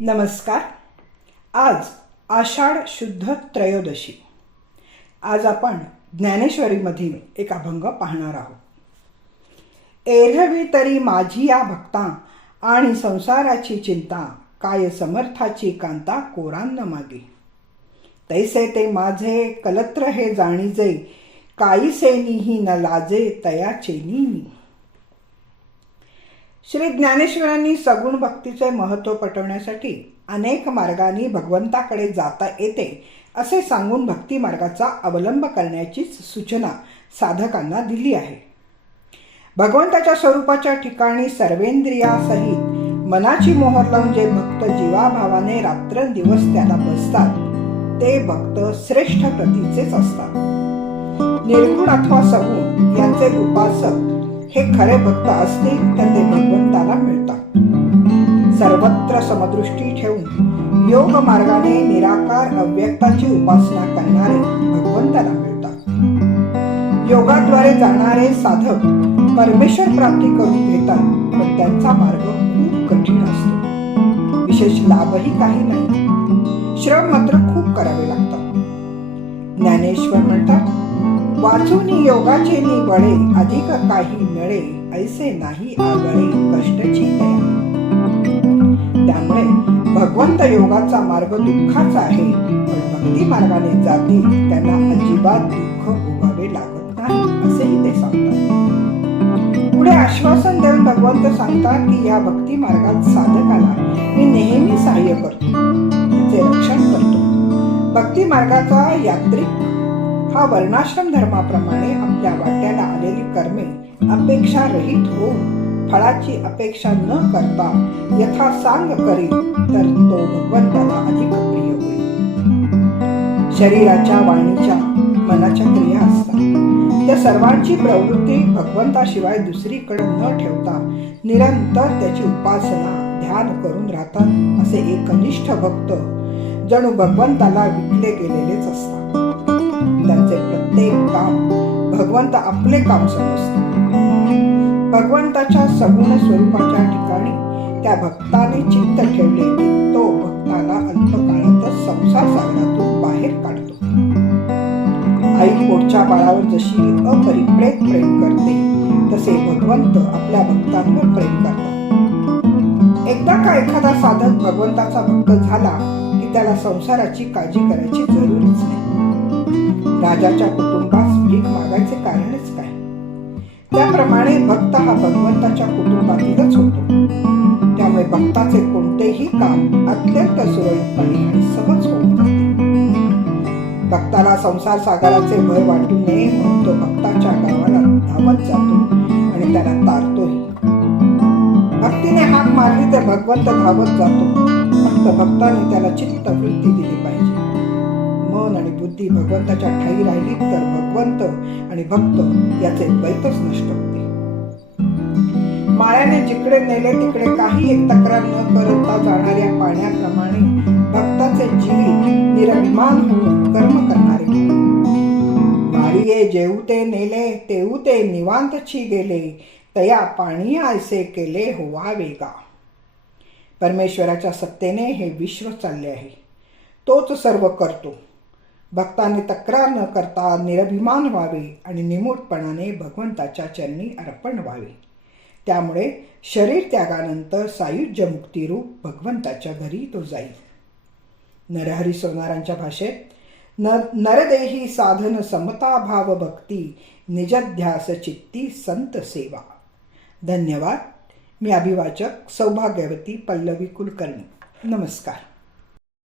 नमस्कार. आज आषाढ शुद्ध त्रयोदशी. आज आपण ज्ञानेश्वरीमधील एक अभंग पाहणार आहोत. एरवी तरी माझी या भक्ता आणि संसाराची चिंता काय समर्थाची कांता कोरांना मागे. तैसे ते माझे कलत्र हे जाणीजे काईसेनीही न लाजे तयाचे मी श्री ज्ञानेश्वरांनी सगुण भक्तीचे महत्त्व पटवण्यासाठी अनेक मार्गांनी भगवंताकडे जाता येते असे सांगून भक्ती मार्गाचा अवलंब करण्याची सूचना साधकांना दिली आहे. भगवंताच्या स्वरूपाच्या ठिकाणी सर्वेंद्रियासहित मनाची मोहर लावून जे भक्त जीवाभावाने रात्रंदिवस त्याला बसतात ते भक्त श्रेष्ठ प्रतीचेच असतात. निर्गुण अथवा सगुण यांचे उपासक हे खरे भक्त असतील तर ते भगवंताला मिळतात. सर्वत्र समदृष्टी ठेवून योग मार्गाने निराकार अव्यक्ताची उपासना करणारे भगवंताला मिळतात. योगाद्वारे जाणारे साधक परमेश्वर प्राप्ती करून घेतात पण त्यांचा मार्ग खूप कठीण असतो. विशेष लाभही काही नाही. श्रम मात्र खूप करावे लागतात. ज्ञानेश्वर म्हणतात वाचून योगाचे नि बळे अधिक काही मिळे ऐसे नाही आगळे कष्टची दया त्यामुळे भगवंत योगाचा मार्ग दुःखाचा आहे पण भक्ती मार्गाने जातील त्यांना अजिबात दुःख भोगावे लागत नाही असेही ते सांगतात. पुढे आश्वासन देऊन भगवंत सांगतात की या भक्ती मार्गात साधकाला मी नेहमी सहाय्य करतो त्याचे रक्षण करतो. भक्ती मार्गाचा यात्रिक हा वर्णाश्रम धर्माप्रमाणे आपल्या वाट्याला आलेली कर्मे अपेक्षा रहित होऊन फळाची अपेक्षा न करता यथा सांग करील तर तो भगवंताला अधिक प्रिय होईल. शरीराच्या वाणीच्या मनाच्या क्रिया असतात. त्या सर्वांची प्रवृत्ती भगवंताशिवाय दुसरीकडे न ठेवता निरंतर त्याची उपासना ध्यान करून राहतात असे एकनिष्ठ भक्त जणू भगवंताला विकले गेलेलेच असतात. त्यांचे प्रत्येक काम भगवंत आपले काम समजतो. भगवंताच्या सगुण स्वरूपाच्या ठिकाणी त्या भक्ताने चित्त ठेवले की तो भक्ताला अल्पकाळातच संसार सागरातून बाहेर काढतो. आई पोटच्या बाळावर जशी अपरिप्रेत प्रेम करते तसे भगवंत आपल्या भक्तांवर प्रेम करतात. एकदा का एखादा साधक भगवंताचा भक्त झाला की त्याला संसाराची काळजी करायची जरुरीच नाही राजाच्या कुटुंबास भीक मागायचे कारणच काय? त्याप्रमाणे भक्त हा भगवंताच्या कुटुंबातीलच होतो. त्यामुळे भक्ताचे कोणतेही काम अत्यंत सुरळीतपणे आणि सहज होत भक्ताला संसार सागराचे भय वाटू नये म्हणून तो भक्ताच्या गावाला धावत जातो आणि त्याला तारतोही. भक्तीने हाक मारली तर भगवंत धावत जातो. फक्त भक्ताने त्याला चित्त वृत्ती दिली पाहिजे. मन आणि बुद्धी भगवंताच्या ठाई राहिली तर भगवंत आणि भक्त याचे द्वैतच नष्ट होते मायाने जिकडे नेले तिकडे काही एक तक्रार न करता जाणाऱ्या पाण्याप्रमाणे भक्ताचे जीवित निरभिमान होऊन कर्म करणारे माळीये जेवते नेले तेवते निवांतची गेले तया पाणी आयसे केले होवा वेगा परमेश्वराच्या सत्तेने हे विश्व चालले आहे. तोच सर्व करतो. भक्ताने तक्रार न करता निरभिमान व्हावे आणि निमूटपणाने भगवंताच्या चरणी अर्पण व्हावे. त्यामुळे शरीर त्यागानंतर सायुज्य मुक्तिरूप भगवंताच्या घरी तो जाईल. नरहरी सोनारांच्या भाषेत न नरदेही साधन समता भाव भक्ती निजध्यास चित्ती संत सेवा. धन्यवाद. मी अभिवाचक सौभाग्यवती पल्लवी कुलकर्णी. नमस्कार.